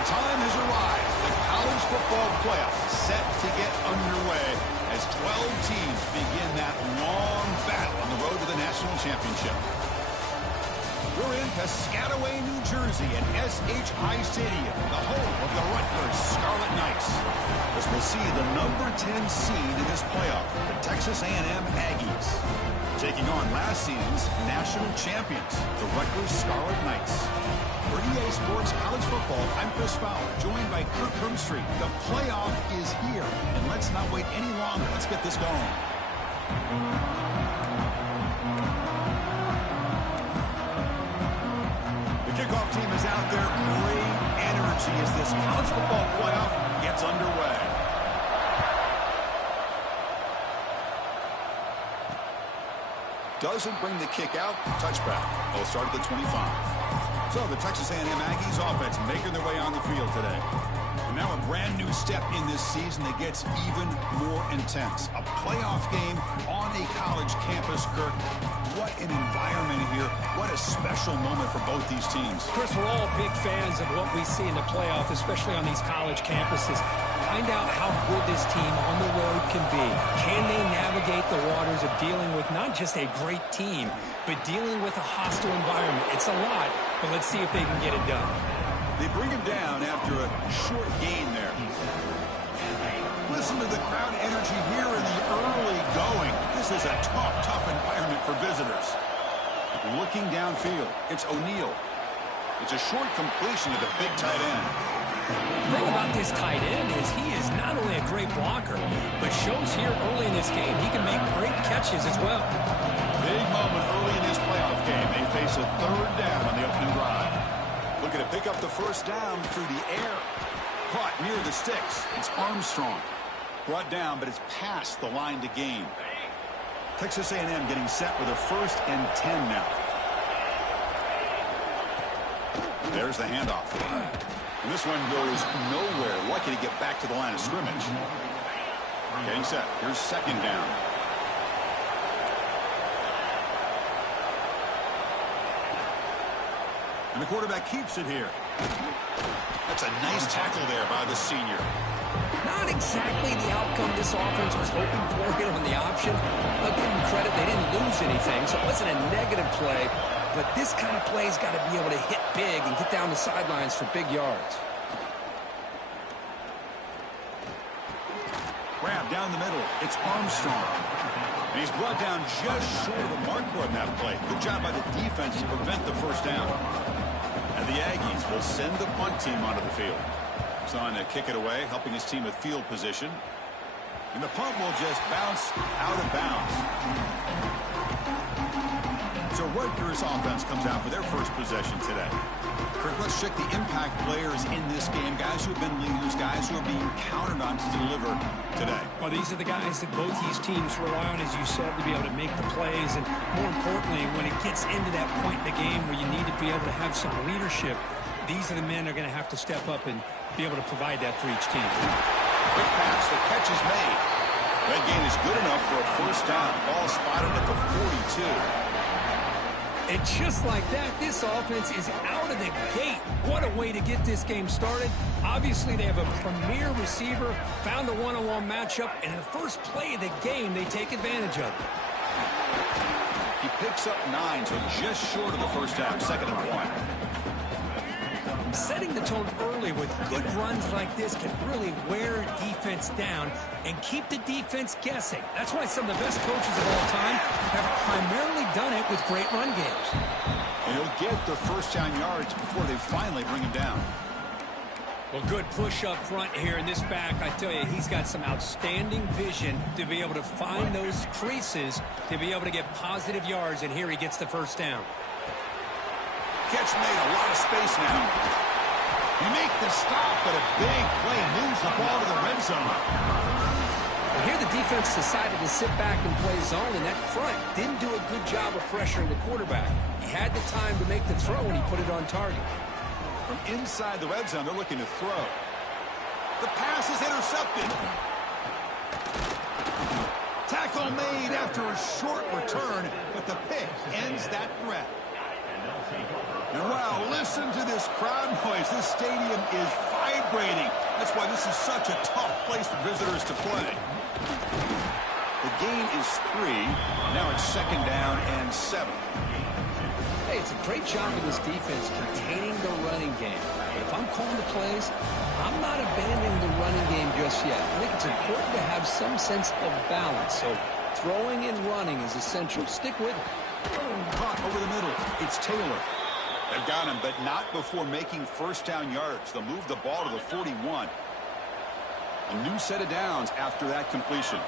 The time has arrived. The college football playoff set to get underway as 12 teams begin that long battle on the road to the national championship. We're in Piscataway, New Jersey at SHI Stadium, the home of the Rutgers Scarlet Knights, as we'll see the number 10 seed in this playoff, the Texas A&M Aggies, taking on last season's national champions, the Rutgers Scarlet Knights. For EA Sports College Football, I'm Chris Fowler, joined by Kirk Hermstreet. The playoff is here, and let's not wait any longer. Let's get this going. The kickoff team is out there. Great energy as this college football playoff gets underway. Doesn't bring the kick out. Touchback. They'll start at the 25. So the Texas A&M Aggies offense making their way on the field today. And now a brand new step in this season that gets even more intense. A playoff game on a college campus, Kirk. What an environment here. What a special moment for both these teams. Chris, we're all big fans of what we see in the playoff, especially on these college campuses. Find out how good this team on the road can be. Can they navigate the waters of dealing with not just a great team, but dealing with a hostile environment? It's a lot, but let's see if they can get it done. They bring him down after a short gain there. Listen to the crowd energy here in the early going. This is a tough environment for visitors. Looking downfield, it's O'Neal. It's a short completion to the big tight end. The thing about this tight end is he is not only a great blocker, but shows here early in this game he can make great catches as well. Big moment early in this playoff game. They face a third down on the opening drive. Looking to pick up the first down through the air. Caught near the sticks. It's Armstrong. Brought down, but it's past the line to gain. Texas A&M getting set with a 1st and 10 now. There's the handoff. And this one goes nowhere. Lucky to get back to the line of scrimmage. Getting set. Here's 2nd down. And the quarterback keeps it here. That's a nice tackle there by the senior. Not exactly the outcome this offense was hoping for here on the option. I'll give them credit. They didn't lose anything, so it wasn't a negative play. But this kind of play's got to be able to hit big and get down the sidelines for big yards. Grab down the middle. It's Armstrong. And he's brought down just short of the marker on that play. Good job by the defense to prevent the first down. And the Aggies will send the punt team onto the field. He's on to kick it away, helping his team with field position. And the punt will just bounce out of bounds. So Rutgers offense comes out for their first possession today. Kirk, let's check the impact players in this game. Guys who have been leaders, guys who are being counted on to deliver today. Well, these are the guys that both these teams rely on, as you said, to be able to make the plays. And more importantly, when it gets into that point in the game where you need to be able to have some leadership, these are the men that are going to have to step up and be able to provide that for each team. Quick pass, the catch is made. That gain is good enough for a first down. Ball spotted at the 42. And just like that, this offense is out of the gate. What a way to get this game started. Obviously, they have a premier receiver, found a one-on-one matchup, and in the first play of the game, they take advantage of it. He picks up 9, so just short of the first down, 2nd and 1. Setting the tone early with good runs like this can really wear defense down and keep the defense guessing. That's why some of the best coaches of all time have primarily done it with great run games. And he'll get the first down yards before they finally bring him down. Well, good push up front here in this back. I tell you, he's got some outstanding vision to be able to find those creases, to be able to get positive yards, and here he gets the first down. Catch made, a lot of space now. You make the stop, but a big play moves the ball to the red zone. Well, here the defense decided to sit back and play zone, and that front didn't do a good job of pressuring the quarterback. He had the time to make the throw, and he put it on target. From inside the red zone, they're looking to throw. The pass is intercepted. Tackle made after a short return, but the pick ends that threat. And wow, listen to this crowd noise. This stadium is vibrating. That's why this is such a tough place for visitors to play. The gain is 3. Now it's 2nd down and 7. Hey, it's a great job of this defense containing the running game. But if I'm calling the plays, I'm not abandoning the running game just yet. I think it's important to have some sense of balance. So throwing and running is essential. Stick with it. Caught over the middle. It's Taylor. They've got him, but not before making 1st down yards. They'll move the ball to the 41. A new set of downs after that completion.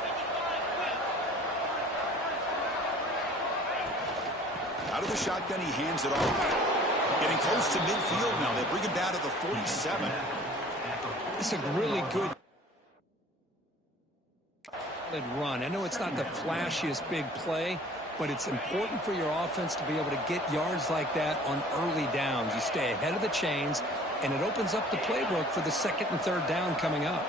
Out of the shotgun, he hands it off. Getting close to midfield now. They bring him down to the 47. It's a really good run. I know it's not the flashiest big play, but it's important for your offense to be able to get yards like that on early downs. You stay ahead of the chains, and it opens up the playbook for the 2nd and 3rd down coming up.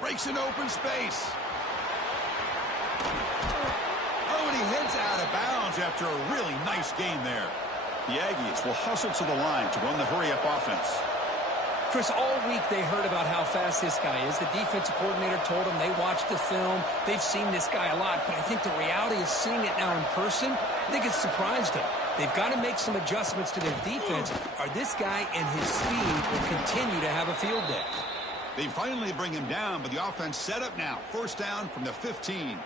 Breaks an open space. Oh, and he heads out of bounds after a really nice game there. The Aggies will hustle to the line to run the hurry-up offense. Chris, all week they heard about how fast this guy is. The defensive coordinator told them they watched the film. They've seen this guy a lot, but I think the reality of seeing it now in person, I think it's surprised them. They've got to make some adjustments to their defense, or this guy and his speed will continue to have a field day. They finally bring him down, but the offense set up now. 1st down from the 15.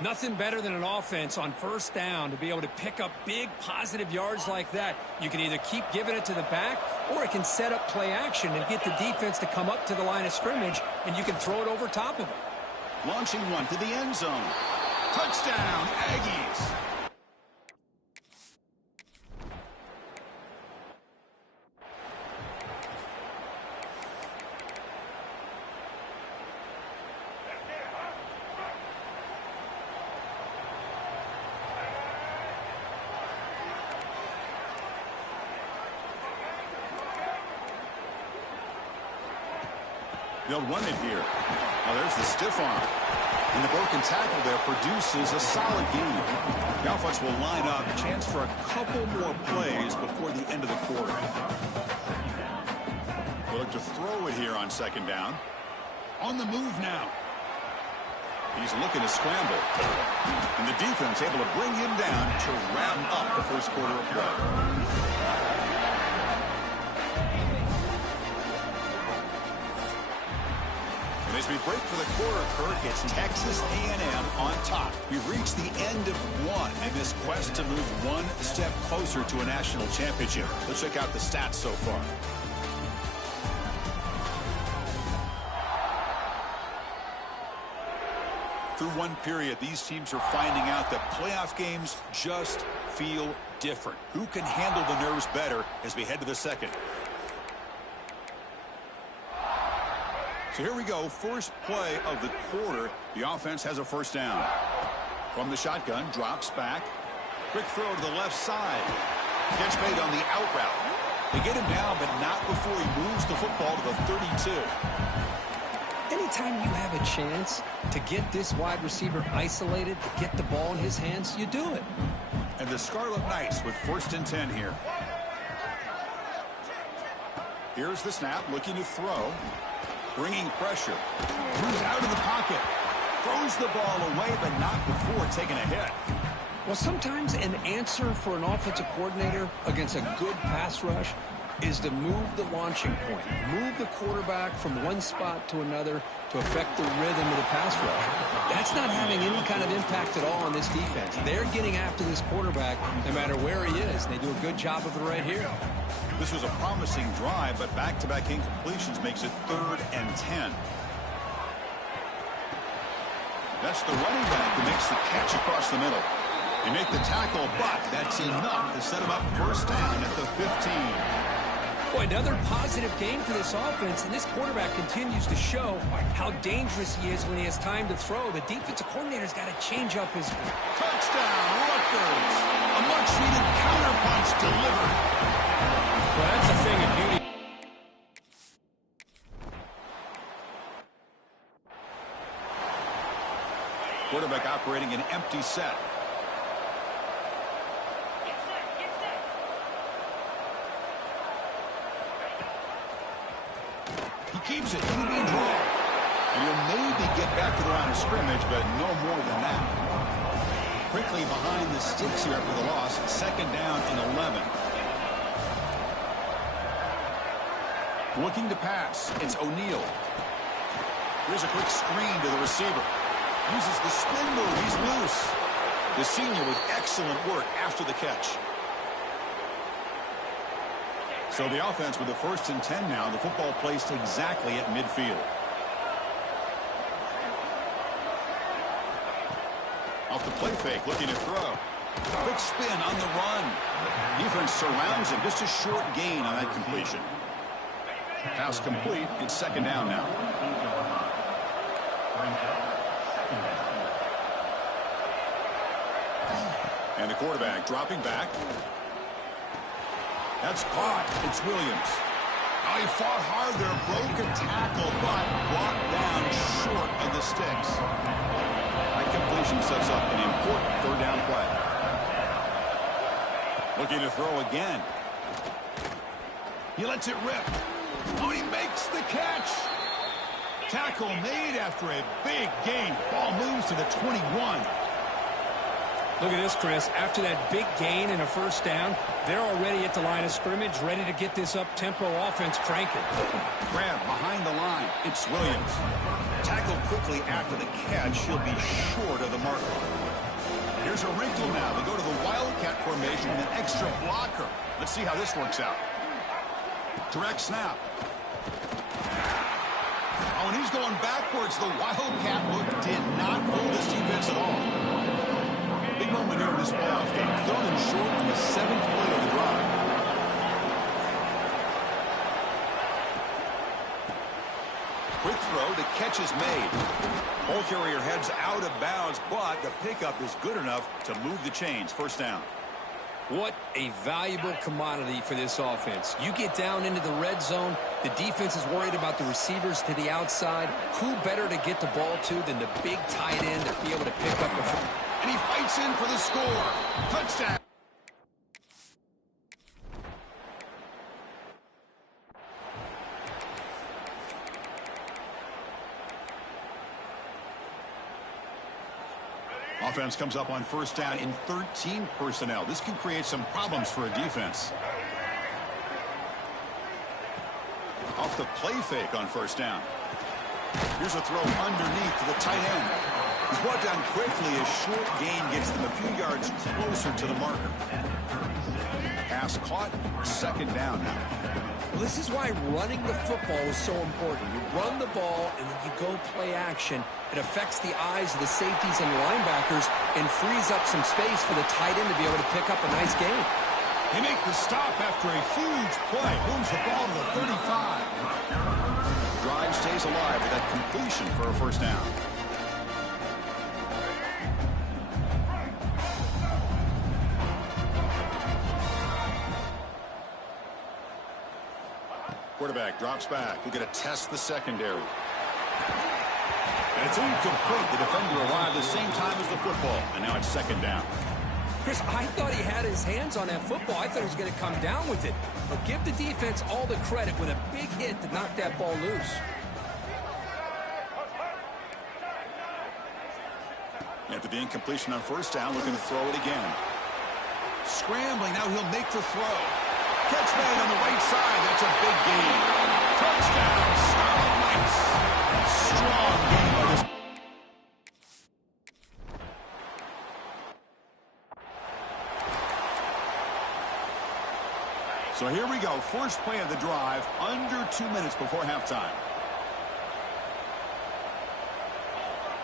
Nothing better than an offense on 1st down to be able to pick up big positive yards like that. You can either keep giving it to the back, or it can set up play action and get the defense to come up to the line of scrimmage, and you can throw it over top of them. Launching one to the end zone. Touchdown, Aggies. They'll run it here. Now there's the stiff arm. And the broken tackle there produces a solid gain. The offense will line up. A chance for a couple more plays before the end of the quarter. They'll look to throw it here on 2nd down. On the move now. He's looking to scramble. And the defense able to bring him down to wrap up the 1st quarter of play. As we break for the quarter, Kirk, it's Texas A&M on top. We've reached the end of 1 in this quest to move 1 step closer to a national championship. Let's check out the stats so far. Through 1 period, these teams are finding out that playoff games just feel different. Who can handle the nerves better as we head to the 2nd? So here we go, 1st play of the quarter. The offense has a 1st down. From the shotgun, drops back. Quick throw to the left side. Catch made on the out route. They get him down, but not before he moves the football to the 32. Anytime you have a chance to get this wide receiver isolated, to get the ball in his hands, you do it. And the Scarlet Knights with 1st and 10 here. Here's the snap, looking to throw. Bringing pressure. Moves out of the pocket. Throws the ball away, but not before taking a hit. Well, sometimes an answer for an offensive coordinator against a good pass rush is to move the launching point. Move the quarterback from one spot to another to affect the rhythm of the pass rush. That's not having any kind of impact at all on this defense. They're getting after this quarterback no matter where he is. They do a good job of it right here. This was a promising drive, but back-to-back incompletions makes it 3rd and 10. That's the running back who makes the catch across the middle. They make the tackle, but that's enough to set him up 1st down at the 15. Boy, another positive game for this offense, and this quarterback continues to show how dangerous he is when he has time to throw. The defensive coordinator's got to change up his... Touchdown, Rutgers! A much-needed counterpunch delivered. Well, that's a thing of beauty. quarterback operating an empty set. He keeps it. QB draw. And he'll maybe get back to the line of scrimmage, but no more than that. Quickly behind the sticks here after the loss. Second down and 11. Looking to pass. It's O'Neal. Here's a quick screen to the receiver. Uses the spin move. He's loose. The senior with excellent work after the catch. So the offense with the 1st and 10 now. The football placed exactly at midfield. Off the play fake, looking to throw. Quick spin on the run. Defense surrounds him. Just a short gain on that completion. Pass complete. It's second down now. And the quarterback dropping back. That's caught. It's Williams. Oh, he fought hard there. Broke a tackle, but brought down short of the sticks. That completion sets up an important third down play. Looking to throw again. He lets it rip. Oh, he makes the catch. Tackle made after a big gain. Ball moves to the 21. Look at this, Chris. After that big gain and a first down, they're already at the line of scrimmage, ready to get this up-tempo offense cranking. Grab behind the line. It's Williams. Tackled quickly after the catch. He'll be short of the marker. Here's a wrinkle now. They go to the Wildcat formation with an extra blocker. Let's see how this works out. Direct snap. Oh, and he's going backwards. The Wildcat look did not fool this defense at all. Big moment here in this playoff game. Thrown in short on the 7th play of the drive. Quick throw. The catch is made. Ball carrier heads out of bounds, but the pickup is good enough to move the chains. First down. What a valuable commodity for this offense. You get down into the red zone, the defense is worried about the receivers to the outside. Who better to get the ball to than the big tight end to be able to pick up the... And he fights in for the score. Touchdown. Offense comes up on first down in 13 personnel. This can create some problems for a defense. Off the play fake on first down. Here's a throw underneath to the tight end. He's brought down quickly. A short gain gets them a few yards closer to the marker. Pass caught. Second down now. Well, this is why running the football is so important. You run the ball and then you go play action. It affects the eyes of the safeties and linebackers and frees up some space for the tight end to be able to pick up a nice gain. They make the stop after a huge play. Moves the ball to the 35. Drive stays alive with that completion for a first down. Quarterback drops back. We're going to test the secondary. And it's incomplete. The defender arrived the same time as the football. And now it's second down. Chris, I thought he had his hands on that football. I thought he was going to come down with it. But give the defense all the credit with a big hit to knock that ball loose. After the incompletion on first down, looking to throw it again. Scrambling. Now he'll make the throw. Catch made on the right side. That's a big gain. Touchdown, Scarlet Knights. Strong game by this. So here we go. First play of the drive. Under 2 minutes before halftime.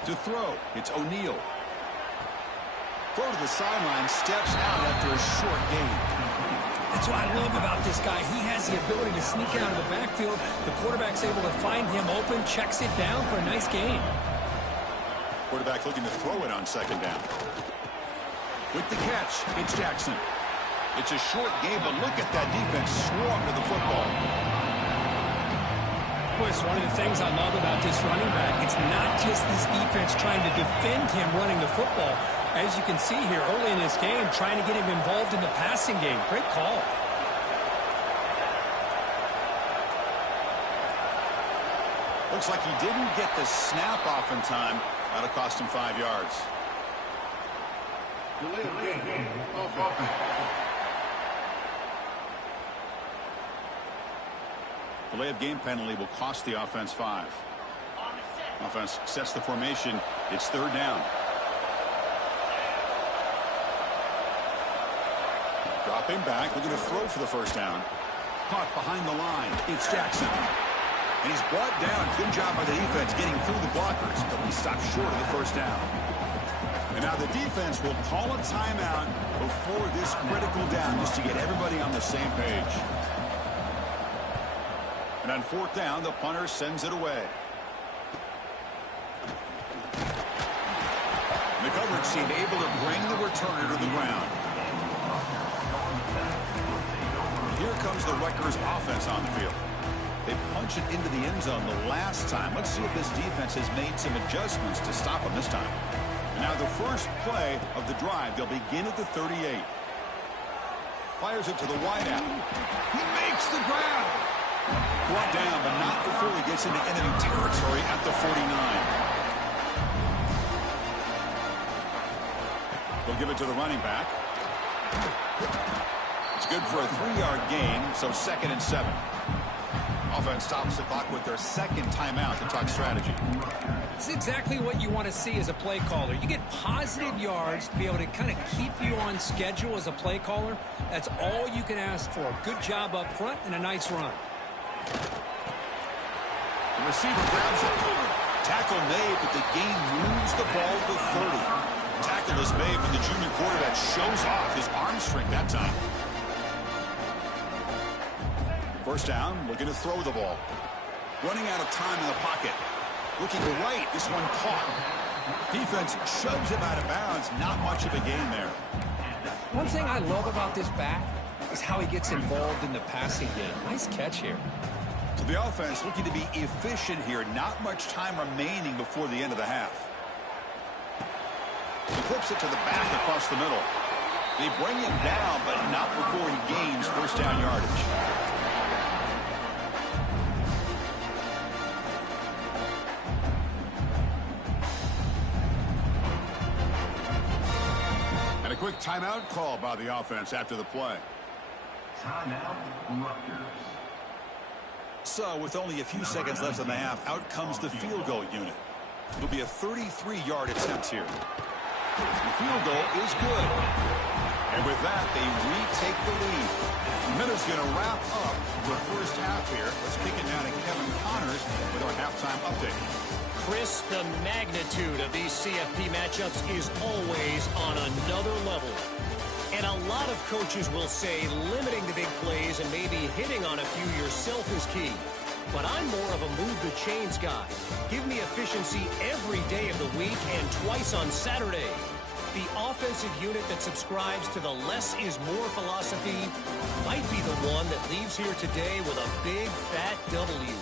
To throw, it's O'Neal. Throw to the sideline. Steps out after a short gain. That's what I love about this guy. He has the ability to sneak out of the backfield. The quarterback's able to find him open, checks it down for a nice gain. Quarterback looking to throw it on second down. With the catch, it's Jackson. It's a short game, but look at that defense swarm to the football. Chris, one of the things I love about this running back, it's not just this defense trying to defend him running the football. As you can see here early in this game, trying to get him involved in the passing game. Great call. Looks like he didn't get the snap off in time. That'll cost him 5 yards. Delay of game penalty will cost the offense 5. Offense sets the formation. It's 3rd down. Dropping back, looking to throw for the 1st down. Caught behind the line. It's Jackson. And he's brought down. Good job by the defense getting through the blockers, but he stopped short of the 1st down. And now the defense will call a timeout before this critical down just to get everybody on the same page. And on 4th down, the punter sends it away. And the coverage seemed able to bring the returner to the ground. Here comes the Rutgers offense on the field. They punch it into the end zone the last time. Let's see if this defense has made some adjustments to stop them this time. And now the first play of the drive, they'll begin at the 38. Fires it to the wideout. He makes the grab. Brought down, but not before he gets into enemy territory at the 49. They'll give it to the running back. It's good for a 3-yard gain, so 2nd and 7. Offense stops the clock with their 2nd timeout to talk strategy. It's exactly what you want to see as a play caller. You get positive yards to be able to kind of keep you on schedule as a play caller. That's all you can ask for. Good job up front and a nice run. The receiver grabs it. Tackle made, but the gain moves the ball to 30. Tackle is made, but the junior quarterback shows off his arm strength that time. 1st down, looking to throw the ball. Running out of time in the pocket. Looking right, this one caught. Defense shoves him out of bounds. Not much of a gain there. One thing I love about this back is how he gets involved in the passing game. Nice catch here. So the offense looking to be efficient here. Not much time remaining before the end of the half. He flips it to the back across the middle. They bring him down, but not before he gains 1st down yardage. And a quick timeout call by the offense after the play. Timeout, Rutgers. So, with only a few seconds left in the half, out comes the field goal unit. It'll be a 33-yard attempt here. The field goal is good. And with that, they retake the lead. Minutes going to wrap up the 1st half here. Let's kick it down to Kevin Connors with our halftime update. Chris, the magnitude of these CFP matchups is always on another level. And a lot of coaches will say limiting the big plays and maybe hitting on a few yourself is key. But I'm more of a move the chains guy. Give me efficiency every day of the week and twice on Saturday. The offensive unit that subscribes to the less is more philosophy might be the one that leaves here today with a big fat W.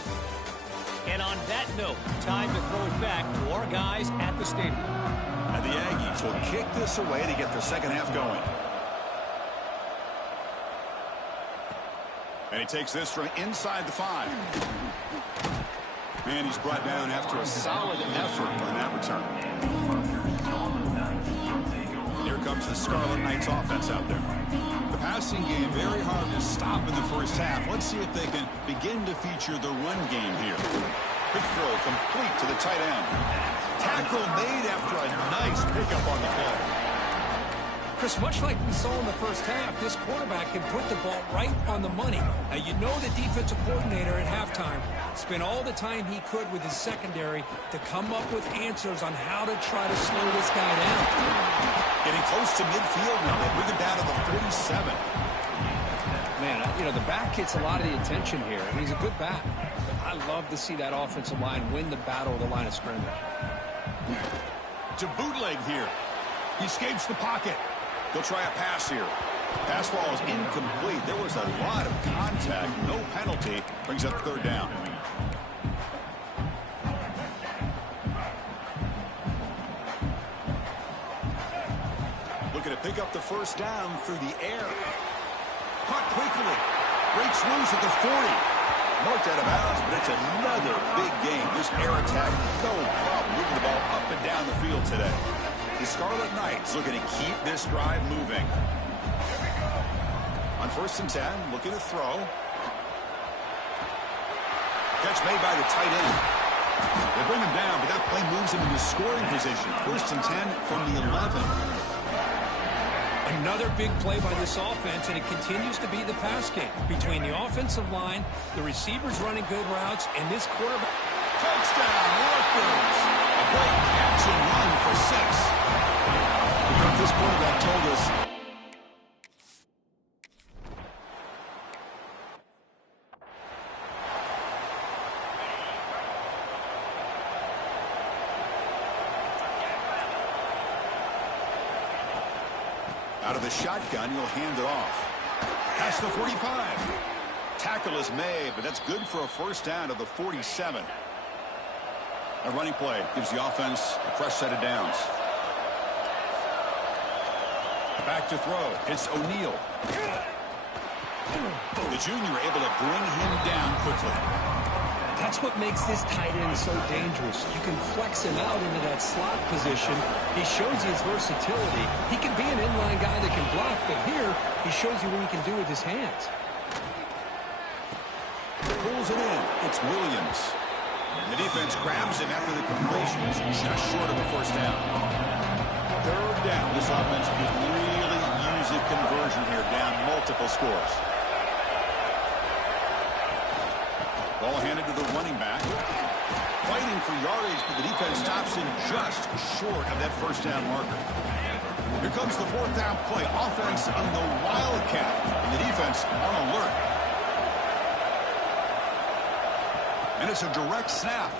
And on that note, time to throw it back to our guys at the stadium. And the Aggies will kick this away to get the 2nd half going. And he takes this from inside the 5. And he's brought down after a solid effort on that return. Here comes the Scarlet Knights offense out there. The passing game very hard to stop in the 1st half. Let's see if they can begin to feature the run game here. Quick throw complete to the tight end. Tackle made after a nice pickup on the play. Chris, much like we saw in the 1st half, this quarterback can put the ball right on the money. Now, you know the defensive coordinator at halftime spent all the time he could with his secondary to come up with answers on how to try to slow this guy down. Getting close to midfield now. They bring him down to the 47. Man, you know, the back gets a lot of the attention here, and he's a good back. But I love to see that offensive line win the battle of the line of scrimmage. To bootleg here. He escapes the pocket. They'll try a pass here. Pass ball is incomplete. There was a lot of contact. No penalty. Brings up 3rd down. pick up the first down through the air. Caught quickly. Breaks loose at the 40. Marked out of bounds, but it's another big game. This air attack, no problem moving the ball up and down the field today. The Scarlet Knights looking to keep this drive moving. On 1st and 10, looking to throw. Catch made by the tight end. They bring him down, but that play moves him into scoring position. 1st and 10 from the 11. Another big play by this offense, and it continues to be the pass game between the offensive line, the receivers running good routes, and this quarterback. Touchdown, Rutgers. A great catch and run for 6. Because this quarterback told us. Out of the shotgun, he'll hand it off. Past the 45. Tackle is made, but that's good for a first down to the 47. A running play gives the offense a fresh set of downs. Back to throw. It's O'Neal. The junior able to bring him down quickly. That's what makes this tight end so dangerous. You can flex him out into that slot position. He shows his versatility. He can be an inline guy that can block, but here he shows you what he can do with his hands. Pulls it in. It's Williams. The defense grabs him after the completion. He's just short of the first down. 3rd down. This offense could really use a conversion here, down multiple scores. Ball handed to the running back. Fighting for yardage, but the defense stops him just short of that first down marker. Here comes the 4th down play. Offense on the Wildcat. And the defense on alert. And it's a direct snap.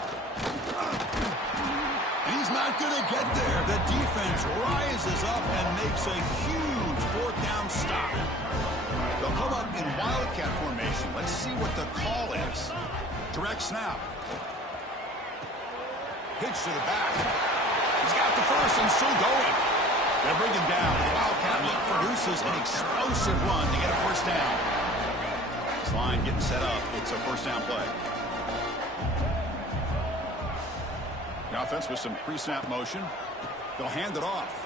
And he's not going to get there. The defense rises up and makes a huge 4th down stop. They'll come up in Wildcat formation. Let's see what the call is. Direct snap. Pitch to the back. He's got the first and still going. They'll bring him down. The Wildcat look produces an explosive run to get a first down. This line getting set up. It's a first down play. The offense with some pre-snap motion. They'll hand it off.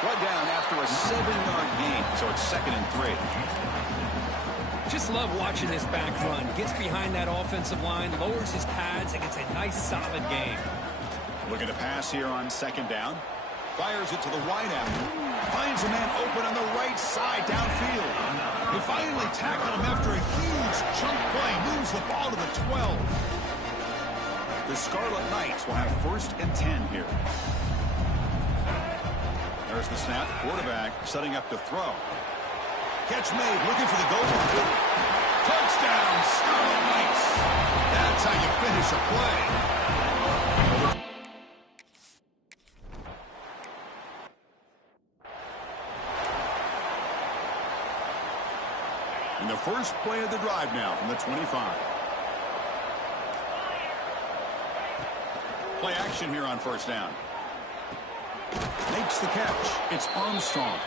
Brought down after a 7-yard gain, so it's 2nd and 3. Just love watching this back run. Gets behind that offensive line, lowers his pads, and gets a nice solid game. Looking to pass here on 2nd down. Fires it to the wide end. Finds a man open on the right side downfield. They finally tackle him after a huge chunk play. Moves the ball to the 12. The Scarlet Knights will have 1st and 10 here. There's the snap. Quarterback setting up to throw. Catch made. Looking for the goal. Touchdown, Scarlet Knights. That's how you finish a play. And the first play of the drive now from the 25. Play action here on 1st down. Makes the catch. It's Armstrong.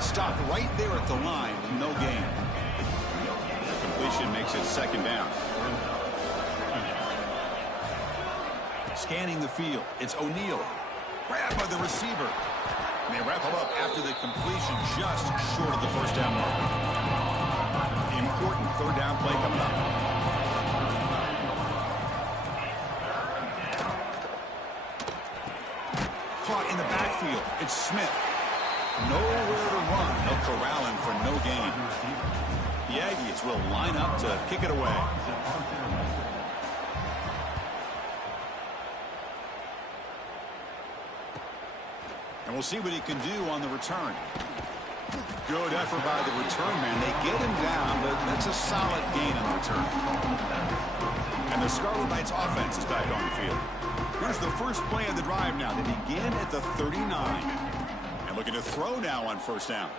Stopped right there at the line. No gain. Completion makes it 2nd down. Scanning the field. It's O'Neal. Grabbed by the receiver. And they wrap him up after the completion just short of the first down mark. Important 3rd down play coming up. Caught in the backfield. It's Smith. Nowhere to run. They'll corral him for no gain. The Aggies will line up to kick it away. And we'll see what he can do on the return. Good effort by the return man. They get him down, but that's a solid gain in the return. And the Scarlet Knights offense is back on the field. Here's the first play of the drive now. They begin at the 39. And looking to throw now on 1st down.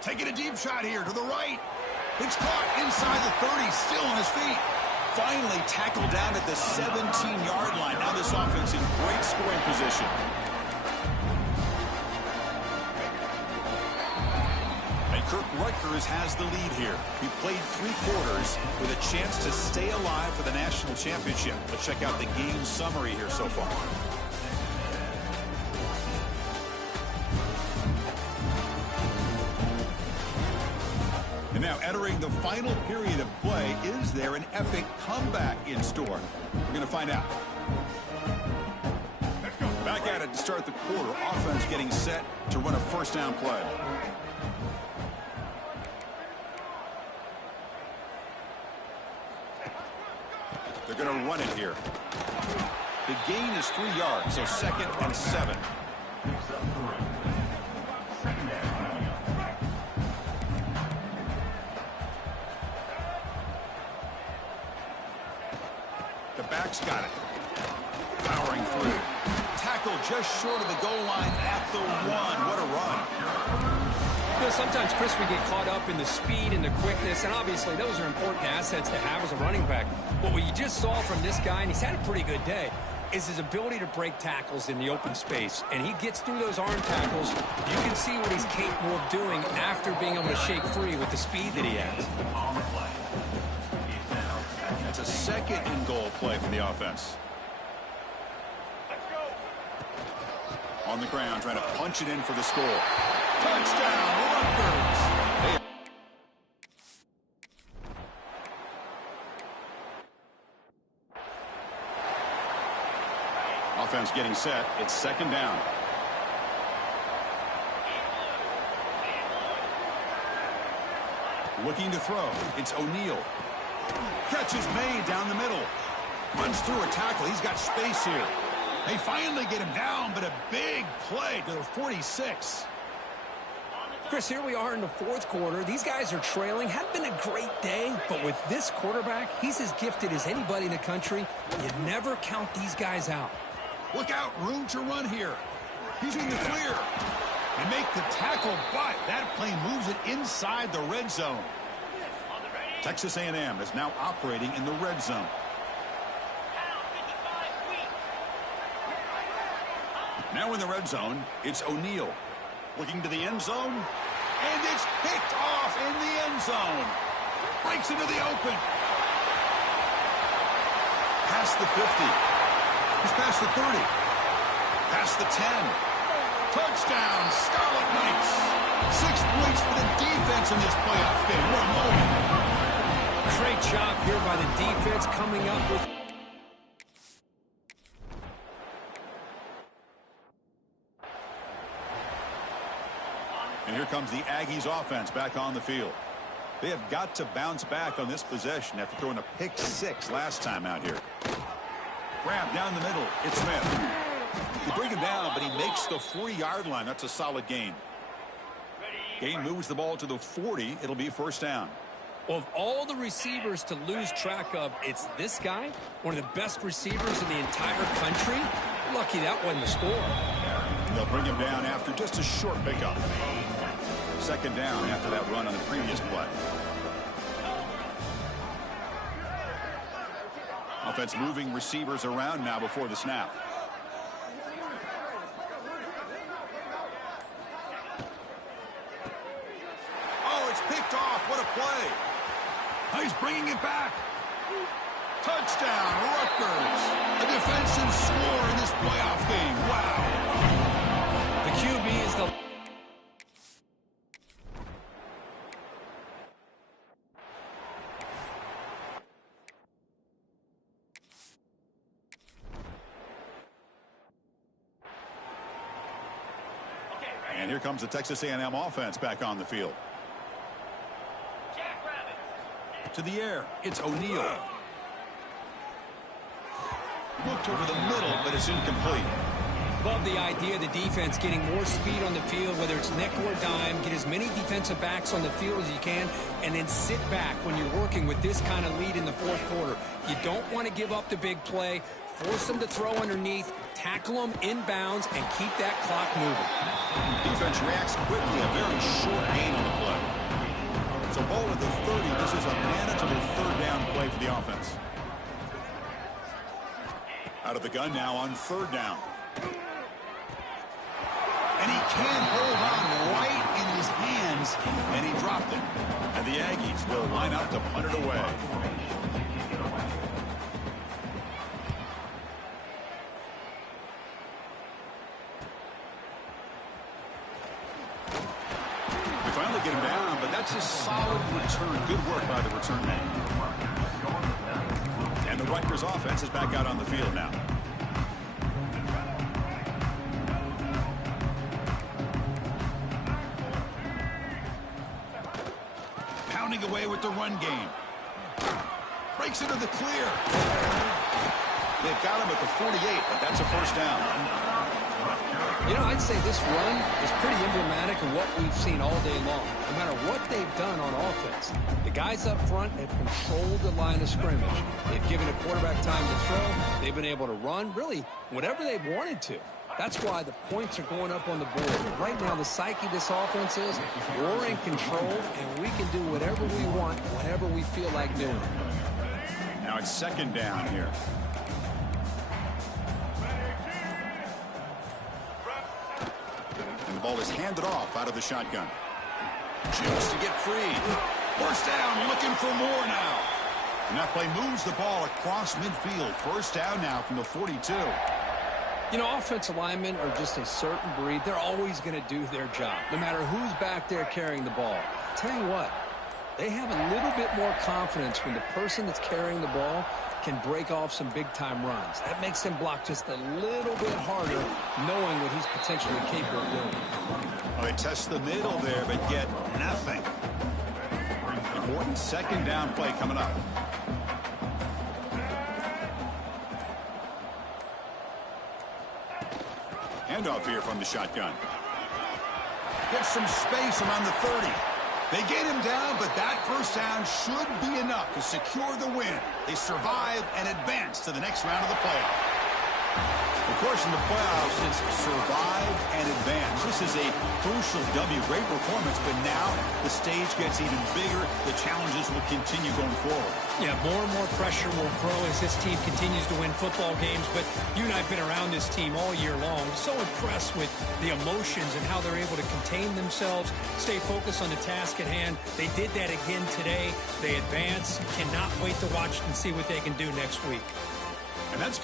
Taking a deep shot here to the right. It's caught inside the 30, still on his feet. Finally tackled down at the 17-yard line. Now this offense in great scoring position. Kirk Rutgers has the lead here. He played 3 quarters with a chance to stay alive for the national championship. Let's check out the game summary here so far. And now entering the final period of play, is there an epic comeback in store? We're going to find out. Back at it to start the quarter. Offense getting set to run a first down play. They're going to run it here. The gain is 3 yards, so 2nd and 7. The back's got it. Powering through. Tackle just short of the goal line at the 1. What a run. You know, sometimes, Chris, we get caught up in the speed and the quickness, and obviously those are important assets to have as a running back. But what you just saw from this guy, and he's had a pretty good day, is his ability to break tackles in the open space. And he gets through those arm tackles. You can see what he's capable of doing after being able to shake free with the speed that he has. That's a 2nd and goal play for the offense. On the ground, trying to punch it in for the score. Touchdown, Rutgers! Offense getting set. It's 2nd down. Looking to throw. It's O'Neal. Catch is made down the middle. Runs through a tackle. He's got space here. They finally get him down, but a big play to the 46. Chris, here we are in the 4th quarter. These guys are trailing. Hadn't been a great day, but with this quarterback, he's as gifted as anybody in the country. You never count these guys out. Look out, room to run here. He's in the clear. And make the tackle, but that play moves it inside the red zone. Texas A&M is now operating in the red zone. Now in the red zone, it's O'Neal. Looking to the end zone, and it's picked off in the end zone. Breaks into the open. Past the 50. He's past the 30. Past the 10. Touchdown, Scarlet Knights. 6 points for the defense in this playoff game. What a moment. Great job here by the defense coming up with... And here comes the Aggies offense back on the field. They have got to bounce back on this possession after throwing a pick 6 last time out here. Grab down the middle. It's Smith. They bring him down, but he makes the 40-yard line. That's a solid gain. Gain moves the ball to the 40. It'll be first down. Well, of all the receivers to lose track of, it's this guy, one of the best receivers in the entire country. Lucky that wasn't the score. And they'll bring him down after just a short pickup. 2nd down after that run on the previous play. Offense moving receivers around now before the snap. Oh, it's picked off. What a play. Oh, he's bringing it back. Touchdown, Rutgers. A defensive score in this playoff game. Wow. The QB is the... And here comes the Texas A&M offense back on the field. To the air, it's O'Neal. Looked over the middle, but it's incomplete. Love the idea of the defense getting more speed on the field, whether it's nickel or dime, get as many defensive backs on the field as you can, and then sit back when you're working with this kind of lead in the 4th quarter. You don't want to give up the big play, force them to throw underneath, tackle them inbounds, and keep that clock moving. Defense reacts quickly, a very short gain on the play. So ball at the 30, this is a manageable 3rd down play for the offense. Out of the gun now on 3rd down. And he can't hold on right in his hand easy. And he dropped it. And the Aggies will line up to punt it away. We finally get him down, but that's a solid return. Good work by the return man. And the Rutgers offense is back out on the field now. Pounding away with the run game. Breaks into the clear. They've got him at the 48, but that's a first down. You know, I'd say this run is pretty emblematic of what we've seen all day long. No matter what they've done on offense, the guys up front have controlled the line of scrimmage. They've given a quarterback time to throw. They've been able to run, really, whatever they've wanted to. That's why the points are going up on the board. Right now, the psyche of this offense is we're in control, and we can do whatever we want, whenever we feel like doing it. Now it's second down here. And the ball is handed off out of the shotgun. Jukes to get free. First down, looking for more now. And that play moves the ball across midfield. First down now from the 42. You know, offensive linemen are just a certain breed. They're always going to do their job, no matter who's back there carrying the ball. I'll tell you what, they have a little bit more confidence when the person that's carrying the ball can break off some big-time runs. That makes them block just a little bit harder, knowing what he's potentially capable of doing. Well, they test the middle there, but get nothing. Important second down play coming up. Handoff here from the shotgun. Gets some space around the 30. They get him down, but that first down should be enough to secure the win. They survive and advance to the next round of the playoff. Of course, in the playoffs, it's survive and advance. This is a crucial W. Great performance, but now the stage gets even bigger. The challenges will continue going forward. Yeah, more and more pressure will grow as this team continues to win football games. But you and I have been around this team all year long. So impressed with the emotions and how they're able to contain themselves, stay focused on the task at hand. They did that again today. They advance. Cannot wait to watch and see what they can do next week. And that's